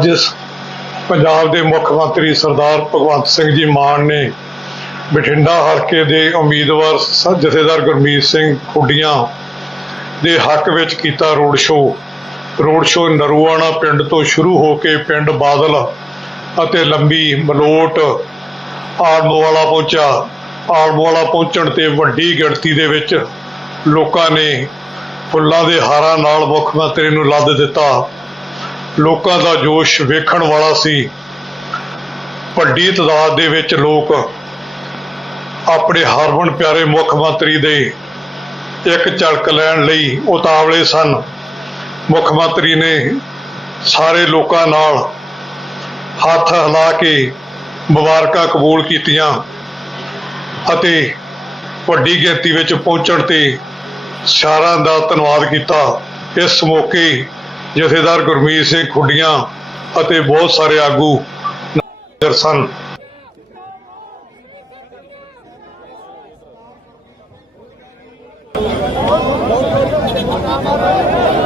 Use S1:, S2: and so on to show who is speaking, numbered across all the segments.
S1: ਅੱਜ ਪੰਜਾਬ ਦੇ ਮੁੱਖ ਮੰਤਰੀ ਸਰਦਾਰ ਭਗਵੰਤ ਸਿੰਘ ਜੀ ਮਾਨ ਨੇ ਬਠਿੰਡਾ ਹਲਕੇ ਦੇ ਉਮੀਦਵਾਰ ਜਥੇਦਾਰ ਗੁਰਮੀਤ ਸਿੰਘ ਖੁੱਡੀਆਂ ਦੇ ਹੱਕ ਵਿੱਚ ਕੀਤਾ road show. Road show Naruana ਪਿੰਡ ਤੋਂ ਸ਼ੁਰੂ ਹੋ ਕੇ ਪਿੰਡ ਬਾਦਲ ਅਤੇ ਲੰਬੀ ਮਲੋਟ ਆਲਮਵਾਲਾ ਪਹੁੰਚਾ ਆਲਮਵਾਲਾ ਪਹੁੰਚਣ ਤੇ ਵੱਡੀ ਗਿਣਤੀ ਦੇ ਵਿੱਚ ਲੋਕਾਂ ਨੇ ਫੁੱਲਾਂ ਦੇ ਹਾਰਾਂ ਨਾਲ ਮੁੱਖ ਮੰਤਰੀ ਨੂੰ ਲੱਦ ਦਿੱਤਾ। ਲੋਕਾਂ ਦਾ ਜੋਸ਼ ਵੇਖਣ ਵਾਲਾ ਸੀ। ਵੱਡੀ ਤਾਦਾਦ ਦੇ ਵਿੱਚ ਲੋਕ ਆਪਣੇ ਹਰਮਨ ਪਿਆਰੇ ਮੁੱਖ ਮੰਤਰੀ ਦੇ ਇੱਕ ਝਲਕ ਲੈਣ ਲਈ ਉਤਾਵਲੇ ਸਨ। ਮੁੱਖ ਮੰਤਰੀ ਨੇ ਸਾਰੇ ਲੋਕਾਂ ਨਾਲ ਹੱਥ ਹਿਲਾ ਕੇ ਮੁਬਾਰਕਾਂ ਕਬੂਲ ਕੀਤੀਆਂ ਅਤੇ ਵੱਡੀ ਗਿਣਤੀ ਵਿੱਚ ਪਹੁੰਚਣ ਤੇ ਸਾਰਿਆਂ ਦਾ ਧੰਨਵਾਦ ਕੀਤਾ। ਇਸ ਮੌਕੇ ਜਥੇਦਾਰ ਗੁਰਮੀਤ ਸਿੰਘ ਖੁੱਡੀਆਂ ਅਤੇ ਬਹੁਤ ਸਾਰੇ ਆਗੂ ਨਜ਼ਰ ਸਨ
S2: Thank you.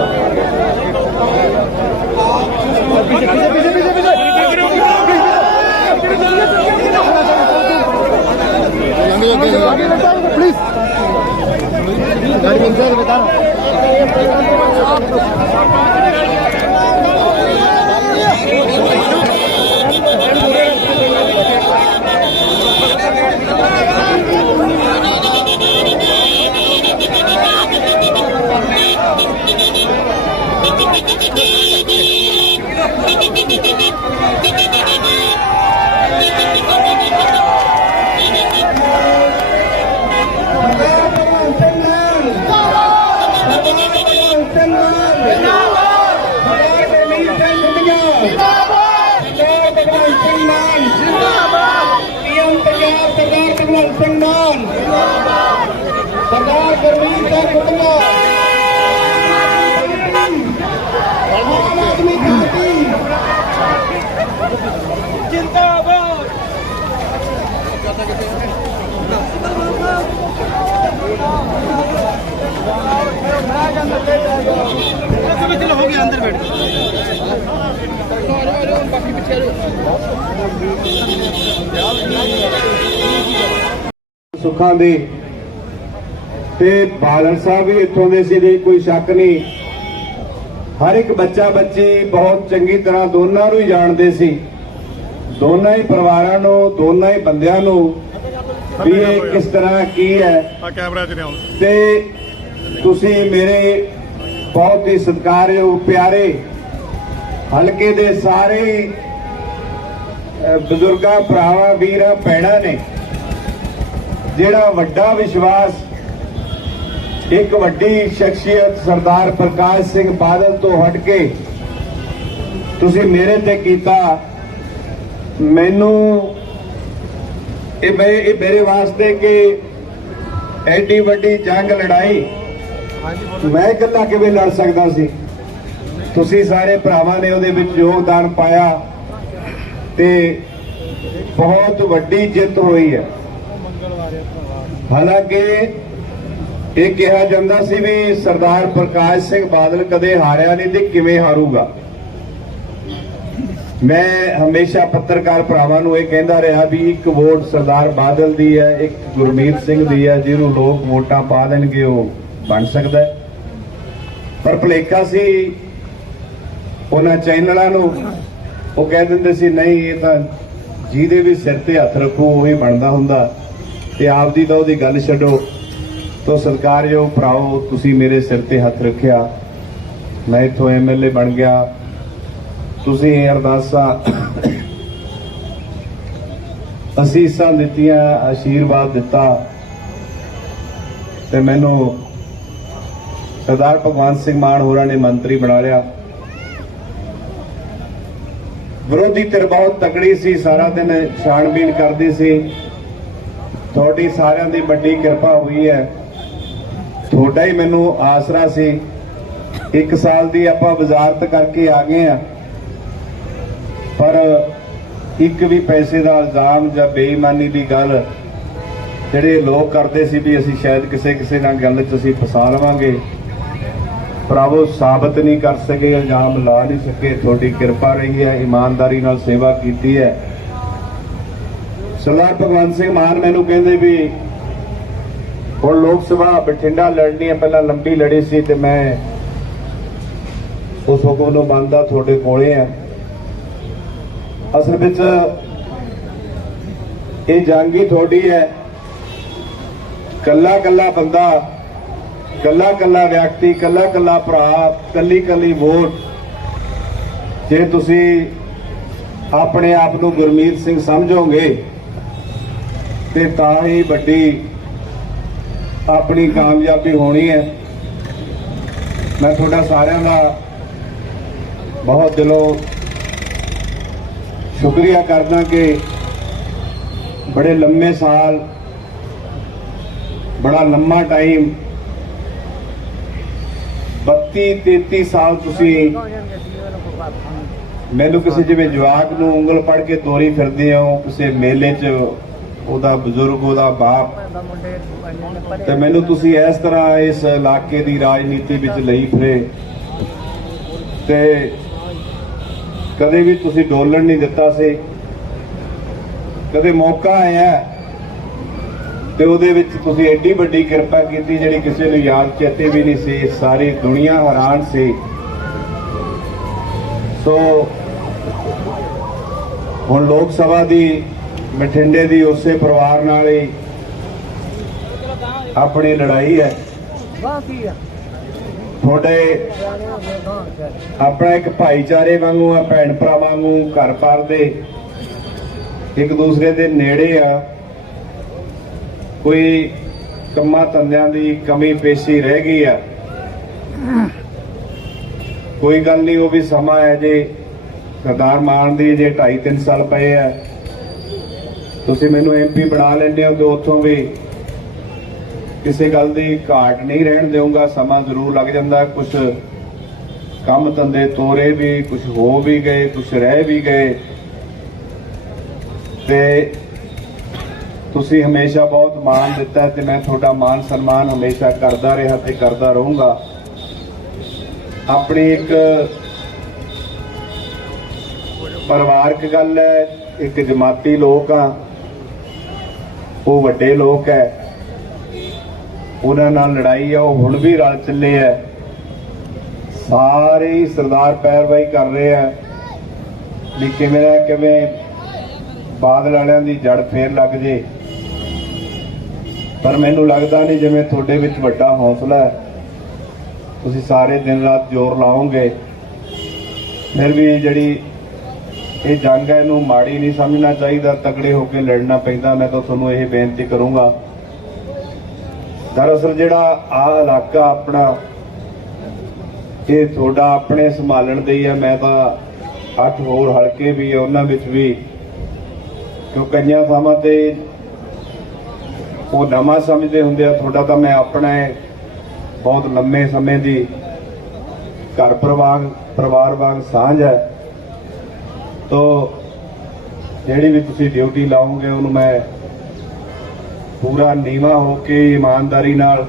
S2: ਸਰਦਾਰ ਗੁਰਮੀਤ ਸਿੰਘ ਕੁੱਟੀਆਂ ਆਮ ਆਦਮੀ ਪਾਰਟੀ। ਜਿੰਦਾਬਾਦ। ਹੋ ਗਿਆ ਅੰਦਰ ਬੈਠ ਬਾਕੀ ਪਿੱਛੇ
S3: ਸੁੱਖਾਂ ਦੀ। ਤੇ ਬਾਦਲ ਸਾਹਿਬ ਵੀ ਇੱਥੋਂ ਦੇ ਸੀ ਨਹੀਂ ਕੋਈ ਸ਼ੱਕ ਨਹੀਂ। ਹਰ ਇੱਕ ਬੱਚਾ ਬੱਚੀ ਬਹੁਤ ਚੰਗੀ ਤਰ੍ਹਾਂ ਦੋਨਾਂ ਨੂੰ ਹੀ ਜਾਣਦੇ ਸੀ। ਦੋਨਾਂ ਹੀ ਪਰਿਵਾਰਾਂ ਨੂੰ ਦੋਨਾਂ ਹੀ ਬੰਦਿਆਂ ਨੂੰ ਵੀ ਇਹ ਕਿਸ ਤਰ੍ਹਾਂ ਕੀ ਹੈ।
S1: ਆ ਕੈਮਰਾ 'ਚ ਲਿਆਓ।
S3: ਤੇ ਤੁਸੀਂ ਮੇਰੇ ਬਹੁਤ ਹੀ ਸਤਿਕਾਰਯੋਗ ਪਿਆਰੇ ਹਲਕੇ ਦੇ ਸਾਰੇ ਬਜ਼ੁਰਗਾਂ ਭਰਾਵਾਂ ਵੀਰਾਂ ਭੈਣਾਂ ਨੇ ਜਿਹੜਾ ਵੱਡਾ ਵਿਸ਼ਵਾਸ ਇੱਕ ਵੱਡੀ ਸ਼ਖਸੀਅਤ ਸਰਦਾਰ ਪ੍ਰਕਾਸ਼ ਸਿੰਘ ਬਾਦਲ ਤੋਂ ਹਟ ਕੇ ਤੁਸੀਂ ਮੇਰੇ ਤੇ ਕੀਤਾ ਮੈਨੂੰ ਇਹ ਮੈਂ ਇਹ ਮੇਰੇ ਵਾਸਤੇ ਕਿ ਐਡੀ ਵੱਡੀ ਜੰਗ ਲੜਾਈ ਮੈਂ ਇਕੱਲਾ ਕਿਵੇਂ ਲੜ ਸਕਦਾ ਸੀ? ਤੁਸੀਂ ਸਾਰੇ ਭਰਾਵਾਂ ਨੇ ਉਹਦੇ ਵਿੱਚ ਯੋਗਦਾਨ ਪਾਇਆ ਤੇ ਬਹੁਤ ਵੱਡੀ ਜਿੱਤ ਹੋਈ ਹੈ। ਹਾਲਾਂਕਿ ਇਹ ਕਿਹਾ ਜਾਂਦਾ ਸੀ ਵੀ ਸਰਦਾਰ ਪ੍ਰਕਾਸ਼ ਸਿੰਘ ਬਾਦਲ ਕਦੇ ਹਾਰਿਆ ਨਹੀਂ ਤੇ ਕਿਵੇਂ ਹਾਰੂਗਾ। ਮੈਂ ਹਮੇਸ਼ਾ ਪੱਤਰਕਾਰ ਭਰਾਵਾਂ ਨੂੰ ਇਹ ਕਹਿੰਦਾ ਰਿਹਾ ਵੀ ਇੱਕ ਵੋਟ ਸਰਦਾਰ ਬਾਦਲ ਦੀ ਹੈ, ਇੱਕ ਗੁਰਮੀਤ ਸਿੰਘ ਦੀ ਹੈ, ਜਿਹਨੂੰ ਲੋਕ ਵੋਟਾਂ ਪਾ ਦੇਣਗੇ, ਉਹ ਬਣ ਸਕਦਾ ਪਰ ਭਲੇਖਾ ਸੀ ਉਹਨਾਂ ਚੈਨਲਾਂ ਨੂੰ, ਉਹ ਕਹਿ ਦਿੰਦੇ ਸੀ, ਨਹੀਂ, ਇਹ ਤਾਂ ਜਿਹਦੇ ਵੀ ਸਿਰ ਤੇ ਹੱਥ ਰੱਖੋ, ਉਹ ਹੀ ਬਣਦਾ ਹੁੰਦਾ। ਤੇ ਆਪਦੀ ਤਾਂ ਉਹਦੀ ਗੱਲ ਛੱਡੋ। ਤੋ ਸਰਕਾਰਯੋਗ ਭਰਾਓ, ਤੁਸੀਂ ਮੇਰੇ ਸਿਰ ਤੇ ਹੱਥ ਰੱਖਿਆ। ਮੈਂ ਇੱਥੋਂ ਐਮਐਲਏ ਬਣ ਗਿਆ। ਤੁਸੀਂ ਅਰਦਾਸਾਂ, ਅਸੀਸਾਂ ਦਿੱਤੀਆਂ, ਆਸ਼ੀਰਵਾਦ ਦਿੱਤਾ। ਤੇ ਮੈਨੂੰ ਸਰਦਾਰ ਭਗਵੰਤ ਸਿੰਘ ਮਾਨ ਹੋਰਾਂ ਨੇ ਮੰਤਰੀ ਬਣਾ ਲਿਆ। ਵਿਰੋਧੀ ਧਿਰ ਬਹੁਤ ਤਕੜੀ ਸੀ, ਸਾਰਾ ਦਿਨ ਛਾਣਬੀਣ ਕਰਦੀ ਸੀ। ਤੁਹਾਡੀ ਸਾਰਿਆਂ ਦੀ ਵੱਡੀ ਕਿਰਪਾ ਹੋਈ ਹੈ। ਤੁਹਾਡਾ ਹੀ ਮੈਨੂੰ ਆਸਰਾ ਸੀ। ਇੱਕ ਸਾਲ ਦੀ ਆਪਾਂ ਵਜ਼ਾਰਤ ਕਰਕੇ ਆ ਗਏ ਆ ਪਰ ਇੱਕ ਵੀ ਪੈਸੇ ਦਾ ਇਲਜ਼ਾਮ ਜਾਂ ਬੇਈਮਾਨੀ ਦੀ ਗੱਲ ਜਿਹੜੇ ਲੋਕ ਕਰਦੇ ਸੀ ਵੀ ਅਸੀਂ ਸ਼ਾਇਦ ਕਿਸੇ ਕਿਸੇ ਨਾਲ ਗੱਲ 'ਚ ਅਸੀਂ ਫਸਾ ਲਵਾਂਗੇ। ਪ੍ਰਭੂ ਸਾਬਤ ਨਹੀਂ ਕਰ ਸਕੇ, ਇਲਜ਼ਾਮ ਲਾ ਨਹੀਂ ਸਕੇ। ਤੁਹਾਡੀ ਕਿਰਪਾ ਰਹੀ ਹੈ, ਇਮਾਨਦਾਰੀ ਨਾਲ ਸੇਵਾ ਕੀਤੀ ਹੈ। ਸਰਦਾਰ ਭਗਵੰਤ ਸਿੰਘ ਮਾਨ ਮੈਨੂੰ ਕਹਿੰਦੇ ਵੀ ਹੁਣ ਲੋਕ ਸਭਾ ਬਠਿੰਡਾ ਲੜਨੀ ਹੈ, ਪਹਿਲਾਂ ਲੰਬੀ ਲੜੀ ਸੀ ਤੇ ਮੈਂ ਉਸ ਹੁਕਮ ਨੂੰ ਮੰਨਦਾ ਤੁਹਾਡੇ ਕੋਲੇ ਆ ਅਸਲ ਵਿੱਚ ਇਹ ਜੰਗ ਹੀ ਤੁਹਾਡੀ ਹੈ। ਕੱਲਾ ਕੱਲਾ ਬੰਦਾ, ਕੱਲਾ ਕੱਲਾ ਵਿਅਕਤੀ, ਕੱਲਾ ਕੱਲਾ ਭਰਾ, ਕੱਲੀ ਕੱਲੀ ਵੋਟ। ਜੇ ਤੁਸੀਂ ਆਪਣੇ ਆਪ ਨੂੰ ਗੁਰਮੀਤ ਸਿੰਘ ਸਮਝੋਗੇ ਤੇ ਤਾਂ ਹੀ ਵੱਡੀ ਆਪਣੀ ਕਾਮਯਾਬੀ ਹੋਣੀ ਹੈ। ਮੈਂ ਤੁਹਾਡਾ ਸਾਰਿਆਂ ਦਾ ਬਹੁਤ ਦਿਲੋਂ ਸ਼ੁਕਰੀਆ ਕਰਦਾ ਕਿ ਬੜੇ ਲੰਮੇ ਸਾਲ, ਬੜਾ ਲੰਮਾ ਟਾਈਮ 32 33 ਸਾਲ ਤੁਸੀਂ ਮੈਨੂੰ ਕਿਸੇ ਜਿਵੇਂ ਜਵਾਕ ਨੂੰ ਉਂਗਲ ਫੜ ਕੇ ਤੋਰੀ ਫਿਰਦੇ ਹੋ, ਕਿਸੇ ਮੇਲੇ 'ਚ ਉਹਦਾ ਬਜ਼ੁਰਗ, ਉਹਦਾ ਬਾਪ। ਤੇ ਮੈਨੂੰ ਤੁਸੀਂ ਇਸ ਤਰ੍ਹਾਂ ਇਸ ਇਲਾਕੇ ਦੀ ਰਾਜਨੀਤੀ ਵਿੱਚ ਲਈ ਫਿਰੇ। ਤੇ ਕਦੇ ਵੀ ਤੁਸੀਂ ਡੋਲਣ ਨਹੀਂ ਦਿੱਤਾ ਸੀ। ਕਦੇ ਮੌਕਾ ਆਇਆ ਤੇ ਉਹਦੇ ਵਿੱਚ ਤੁਸੀਂ ਐਡੀ ਵੱਡੀ ਕਿਰਪਾ ਕੀਤੀ ਜਿਹੜੀ ਕਿਸੇ ਨੂੰ ਯਾਦ ਚੇਤੇ ਵੀ ਨਹੀਂ ਸੀ। ਸਾਰੀ ਦੁਨੀਆ ਹੈਰਾਨ ਸੀ। ਸੋ ਹੁਣ ਲੋਕ ਸਭਾ ਦੀ ਬਠਿੰਡੇ ਦੀ ਉਸੇ ਪਰਿਵਾਰ ਨਾਲ ਹੀ ਆਪਣੀ ਲੜਾਈ ਹੈ। ਤੁਹਾਡੇ ਆਪਣਾ ਇੱਕ ਭਾਈਚਾਰੇ ਵਾਂਗੂ ਆ ਭੈਣ ਭਰਾ ਵਾਂਗੂ ਘਰ ਪਰ ਦੇ ਇੱਕ ਦੂਸਰੇ ਦੇ ਨੇੜੇ ਆ। ਕੋਈ ਕੰਮਾਂ ਧੰਦਿਆਂ ਦੀ ਕਮੀ ਪੇਸ਼ੀ ਰਹਿ ਗਈ ਆ। ਕੋਈ ਗੱਲ ਨਹੀਂ ਉਹ ਵੀ ਸਮਾਂ ਹੈ ਜੇ ਸਰਦਾਰ ਮਾਨ ਦੀ ਜੇ 2.5 3 ਸਾਲ ਪਏ ਆ। ਤੁਸੀਂ ਮੈਨੂੰ ਐਮਪੀ ਬਣਾ ਲੈਂਦੇ ਹੋ ਕਿ ਉੱਥੋਂ ਵੀ ਕਿਸੇ ਗੱਲ ਦੀ ਘਾਟ ਨਹੀਂ ਰਹਿਣ ਦੇਵਾਂਗਾ ਸਮਾਂ ਜ਼ਰੂਰ ਲੱਗ ਜਾਂਦਾ। ਕੁਝ ਕੰਮ ਧੰਦੇ ਤੋਰੇ ਵੀ ਕੁਝ ਹੋ ਵੀ ਗਏ ਕੁਝ ਰਹਿ ਵੀ ਗਏ। ਤੇ ਤੁਸੀਂ ਹਮੇਸ਼ਾ ਬਹੁਤ ਮਾਣ ਦਿੱਤਾ ਤੇ ਮੈਂ ਤੁਹਾਡਾ ਮਾਣ ਸਨਮਾਨ ਹਮੇਸ਼ਾ ਕਰਦਾ ਰਿਹਾ ਤੇ ਕਰਦਾ ਰਹੂੰਗਾ। ਆਪਣੀ ਇੱਕ ਪਰਿਵਾਰਕ ਗੱਲ ਹੈ, ਇੱਕ ਜਮਾਤੀ ਲੋਕ ਆ। ਉਹ ਵੱਡੇ ਲੋਕ ਹੈ। ਉਹਨਾਂ ਨਾਲ ਲੜਾਈ ਆ, ਉਹ ਹੁਣ ਵੀ ਰਲ ਚੱਲੇ ਆ। ਸਾਰੇ ਹੀ ਸਰਦਾਰ ਪੈਰਵਾਈ ਕਰ ਰਹੇ ਆ। ਵੀ ਕਿਵੇਂ ਨਾ ਕਿਵੇਂ ਬਾਦਲ ਵਾਲਿਆਂ ਦੀ ਜੜ ਫੇਰ ਲੱਗ ਜੇ। ਪਰ ਮੈਨੂੰ ਲੱਗਦਾ ਨਹੀਂ ਜਿਵੇਂ ਤੁਹਾਡੇ ਵਿੱਚ ਵੱਡਾ ਹੌਸਲਾ ਹੈ। ਤੁਸੀਂ ਸਾਰੇ ਦਿਨ ਰਾਤ ਜ਼ੋਰ ਲਾਓਗੇ। ਫਿਰ ਵੀ ਜਿਹੜੀ ਇਹ ਜੰਗ ਹੈ, ਇਹਨੂੰ ਮਾੜੀ ਨਹੀਂ ਸਮਝਣਾ ਚਾਹੀਦਾ, ਤਕੜੇ ਹੋ ਕੇ ਲੜਨਾ ਪੈਂਦਾ। ਮੈਂ ਤਾਂ ਤੁਹਾਨੂੰ ਇਹ ਬੇਨਤੀ ਕਰੂੰਗਾ। ਦਰਅਸਲ ਜਿਹੜਾ ਆ ਇਲਾਕਾ ਆਪਣਾ, ਇਹ ਤੁਹਾਡਾ ਆਪਣੇ ਸੰਭਾਲਣ ਦੇ ਹੀ ਆ ਮੈਂ ਤਾਂ ਅੱਠ ਹੋਰ ਹਲਕੇ ਵੀ ਆ, ਉਹਨਾਂ ਵਿੱਚ ਵੀ। ਕਿਉਂ ਕਈਆਂ ਥਾਵਾਂ ਤੇ ਉਹ ਨਵਾਂ ਸਮਝਦੇ ਹੁੰਦੇ ਆ, ਤੁਹਾਡਾ ਤਾਂ ਮੈਂ ਆਪਣਾ ਹੈ ਬਹੁਤ ਲੰਮੇ ਸਮੇਂ ਦੀ ਘਰ ਪਰਿਵਾਰ ਪਰਿਵਾਰ ਵਾਂਗ ਸਾਂਝ ਹੈ। ਤੋ ਜਿਹੜੀ ਵੀ ਤੁਸੀਂ ਡਿਊਟੀ ਲਾਓਗੇ, ਉਹਨੂੰ ਮੈਂ ਪੂਰਾ ਨੀਵਾ ਹੋ ਕੇ ਇਮਾਨਦਾਰੀ ਨਾਲ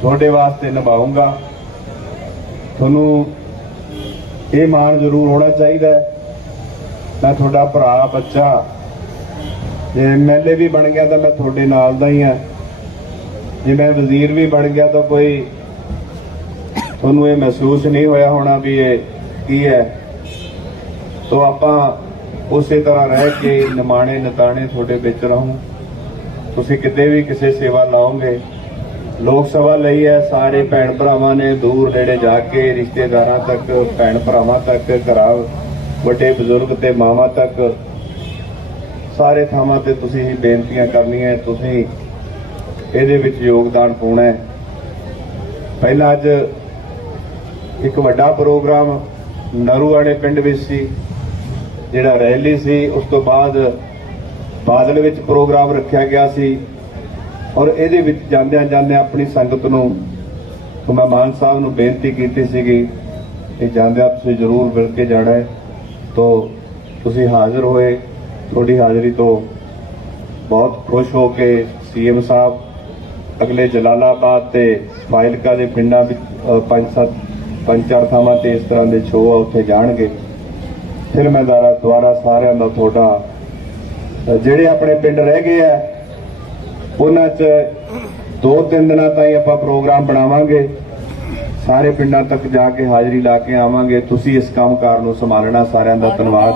S3: ਤੁਹਾਡੇ ਵਾਸਤੇ ਨਿਭਾਉਂਗਾ ਤੁਹਾਨੂੰ ਇਹ ਮਾਣ ਜ਼ਰੂਰ ਹੋਣਾ ਚਾਹੀਦਾ ਮੈਂ ਤੁਹਾਡਾ ਭਰਾ, ਬੱਚਾ, ਜੇ ਐਮਐਲਏ ਵੀ ਬਣ ਗਿਆ ਤਾਂ ਮੈਂ ਤੁਹਾਡੇ ਨਾਲ ਦਾ ਹੀ ਆ ਜੇ ਮੈਂ ਵਜ਼ੀਰ ਵੀ ਬਣ ਗਿਆ ਤਾਂ ਕੋਈ ਤੁਹਾਨੂੰ ਇਹ ਮਹਿਸੂਸ ਨਹੀਂ ਹੋਇਆ ਹੋਣਾ ਵੀ ਇਹ ਕੀ ਹੈ। ਤੋ ਆਪਾਂ ਉਸੇ ਤਰ੍ਹਾਂ ਰਹਿ ਕੇ ਨਿਮਾਣੇ ਨਤਾਣੇ ਤੁਹਾਡੇ ਵਿੱਚ ਰਹੂੰ। ਤੁਸੀਂ ਕਿਤੇ ਵੀ ਕਿਸੇ ਸੇਵਾ ਲਾਓਗੇ। ਲੋਕ ਸਭਾ ਲਈ ਹੈ, ਸਾਰੇ ਭੈਣ ਭਰਾਵਾਂ ਨੇ ਦੂਰ ਨੇੜੇ ਜਾ ਕੇ ਰਿਸ਼ਤੇਦਾਰਾਂ ਤੱਕ, ਭੈਣ ਭਰਾਵਾਂ ਤੱਕ, ਘਰਾਂ, ਵੱਡੇ ਬਜ਼ੁਰਗ ਤੇ ਮਾਵਾਂ ਤੱਕ। ਸਾਰੇ ਥਾਵਾਂ ਤੇ ਤੁਸੀਂ ਹੀ ਬੇਨਤੀਆਂ ਕਰਨੀਆਂ ਤੁਸੀਂ ਇਹਦੇ ਵਿੱਚ ਯੋਗਦਾਨ ਪਾਉਣਾ ਹੈ। ਪਹਿਲਾਂ ਅੱਜ ਇੱਕ ਵੱਡਾ ਪ੍ਰੋਗਰਾਮ ਨਰੂ ਵਾਲੇ ਪਿੰਡ ਵਿੱਚ ਸੀ। ਜਿਹੜਾ ਰੈਲੀ ਸੀ, ਉਸ ਤੋਂ ਬਾਅਦ ਬਾਦਲ ਵਿੱਚ ਪ੍ਰੋਗਰਾਮ ਰੱਖਿਆ ਗਿਆ ਸੀ ਔਰ ਇਹਦੇ ਵਿੱਚ ਜਾਂਦਿਆਂ ਜਾਂਦਿਆਂ ਆਪਣੀ ਸੰਗਤ ਨੂੰ ਮੈਂ ਮਾਨ ਸਾਹਿਬ ਨੂੰ ਬੇਨਤੀ ਕੀਤੀ ਸੀਗੀ ਕਿ ਜਾਂਦਿਆਂ ਤੁਸੀਂ ਜ਼ਰੂਰ ਮਿਲ ਕੇ ਜਾਣਾ ਹੈ। ਤੋਂ ਤੁਸੀਂ ਹਾਜ਼ਰ ਹੋਏ। ਤੁਹਾਡੀ ਹਾਜ਼ਰੀ ਤੋਂ ਬਹੁਤ ਖੁਸ਼ ਹੋ ਕੇ ਸੀਐਮ ਸਾਹਿਬ ਅਗਲੇ ਜਲਾਲਾਬਾਦ ਤੇ ਫਾਇਲਕਾ ਦੇ ਪਿੰਡਾਂ ਵਿੱਚ ਪੰਜ ਸੱਤ, ਪੰਜ ਚਾਰ ਥਾਵਾਂ ਤੇ ਇਸ ਤਰ੍ਹਾਂ ਦੇ ਸ਼ੋਅ ਆ, ਉੱਥੇ ਜਾਣਗੇ। ਫਿਰ ਮੈਂ ਦੁਆਰਾ ਦੁਆਰਾ ਸਾਰਿਆਂ ਦਾ ਤੁਹਾਡਾ ਜਿਹੜੇ ਆਪਣੇ ਪਿੰਡ ਰਹਿ ਗਏ ਆ ਉਹਨਾਂ 'ਚ ਦੋ ਤਿੰਨ ਦਿਨਾਂ ਤਾਈਂ ਆਪਾਂ ਪ੍ਰੋਗਰਾਮ ਬਣਾਵਾਂਗੇ। ਸਾਰੇ ਪਿੰਡਾਂ ਤੱਕ ਜਾ ਕੇ ਹਾਜ਼ਰੀ ਲਾ ਕੇ ਆਵਾਂਗੇ। ਤੁਸੀਂ ਇਸ ਕੰਮਕਾਰ ਨੂੰ ਸੰਭਾਲਣਾ ਸਾਰਿਆਂ ਦਾ ਧੰਨਵਾਦ।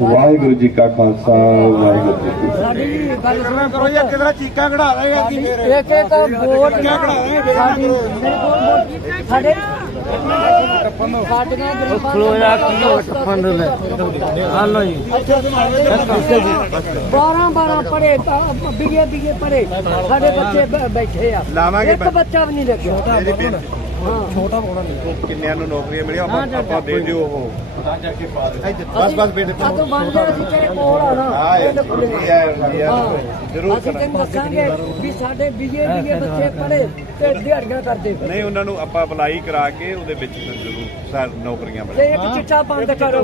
S3: ਵਾਹਿਗੁਰੂ ਜੀ ਕਾ ਖਾਲਸਾ ਵਾਹਿਗੁਰੂ ਜੀ ਕੀ ਫਤਿਹ।
S2: ਸਾਡੀ ਗੱਲ ਸੁਣੋ
S4: ਕਰੋ ਜਾਂ ਕਿਧਰਾ ਚੀਕਾਂ ਕਢਾ ਰਹੇਗਾ ਕੀ ਮੇਰੇ
S2: ਇੱਕ ਇੱਕ ਵੋਟ ਕੋਲ ਵੋਟ ਸਾਡੇ ਸਾਡੀਆਂ ਗਰੀਬਾਂ ਖਲੋਇਆ ਕੀ ਵੋਟ ਫੰਡ ਲੈ ਹਲੋ ਜੀ 12 12 ਪੜੇ ਬੀਏ ਬੀਏ ਪੜੇ ਸਾਡੇ ਬੱਚੇ ਬ- ਬੈਠੇ ਆ
S4: ਲਾਵਾਂਗੇ
S2: ਇੱਕ ਬੱਚਾ ਵੀ ਨਹੀਂ। ਲੱਗਿਆ
S4: ਕਿੰਨਿਆਂ ਨੂੰ ਨੌਕਰੀਆਂ ਮਿਲੀਆਂ? ਆਪਾਂ ਆਪਾਂ ਦੇ ਦਿਓ ਉਹ। ਬਸ ਬਸ ਬੇਟੇ
S2: ਆ ਤੂੰ ਬਣ ਜਾ ਅਸੀਂ ਤੇਰੇ ਕੋਲ ਆਣਾ
S4: ਹਾਂ ਇਹ। ਜ਼ਰੂਰ
S2: ਅਸੀਂ ਤੈਨੂੰ ਦੱਸਾਂਗੇ ਵੀ ਸਾਡੇ ਬੀਏ ਬੀਏ ਬੱਚੇ ਪੜੇ ਤੇ ਦਿਹਾੜੀਆਂ ਕਰਦੇ।
S4: ਨਹੀਂ ਉਹਨਾਂ ਨੂੰ ਆਪਾਂ ਅਪਲਾਈ ਕਰਾ ਕੇ ਉਹਦੇ ਵਿੱਚ ਜ਼ਰੂਰ ਸਰ ਨੌਕਰੀਆਂ
S2: ਤੇ
S4: ਮਿਲੇ
S2: ਇੱਕ ਚਿੱਟਾ ਬੰਦ ਕਰੋ।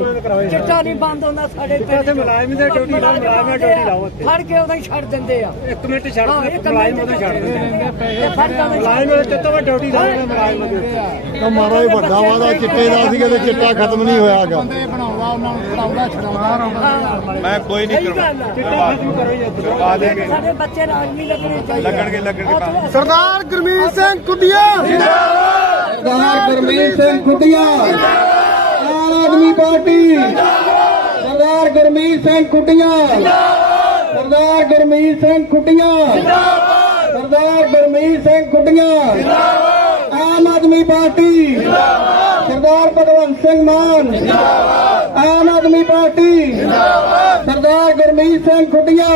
S2: ਚਿੱਟਾ ਨਹੀਂ ਬੰਦ ਹੁੰਦਾ ਸਾਡੇ ਪਿੰਡ ਮੁਲਾਜ਼ਮ ਦੇ ਡਿਊਟੀ ਲਾਓ ਮੁਲਾਜ਼ਮ ਡਿਊਟੀ ਲਾਓ ਫੜ ਕੇ ਉਹਦਾ ਹੀ ਛੱਡ ਦਿੰਦੇ ਆ। ਇੱਕ ਮਿੰਟ ਛੱਡ ਮੁਲਾਜ਼ਮ ਉਹਦਾ ਛੱਡ ਦਿੰਦੇ ਆ। ਮੁਲਾਜ਼ਮ ਦੇ ਚਿੱਟਾ ਵਾ ਡਿਊਟੀ ਲਾਉਂਦੇ ਮੁਲਾਜ਼ਮ।
S5: ਤਾਂ ਮਾਰਾ ਹੀ ਵੱਡਾ ਵਾਦਾ ਚਿੱਟੇ ਦਾ ਸੀਗਾ ਤੇ ਚਿੱਟਾ ਖਤਮ ਨਹੀਂ ਹੋਇਆਗਾ
S4: ਮੈਂ ਕੋਈ ਨਹੀਂ ਕਰਵਾ ਕਰਵਾ ਦੇਗੇ
S2: ਸਾਡੇ ਬੱਚੇ ਰਾਜਮੀ ਲੱਗਣੇ ਚਾਹੀਦੇ
S4: ਲੱਗਣਗੇ ਲੱਗਣਗੇ
S5: Sardar Gurmeet Singh Kuddia
S3: Sardar Gurmeet Singh Khudian. Aam Aadmi party. Sardar Gurmeet Singh Khudian. Sardar Gurmeet Singh Khudian. Sardar Gurmeet Singh Khudian. Aam Aadmi party. Sardar Bhagwant Singh Mann. Aam Aadmi party. Sardar Gurmeet Singh Khudian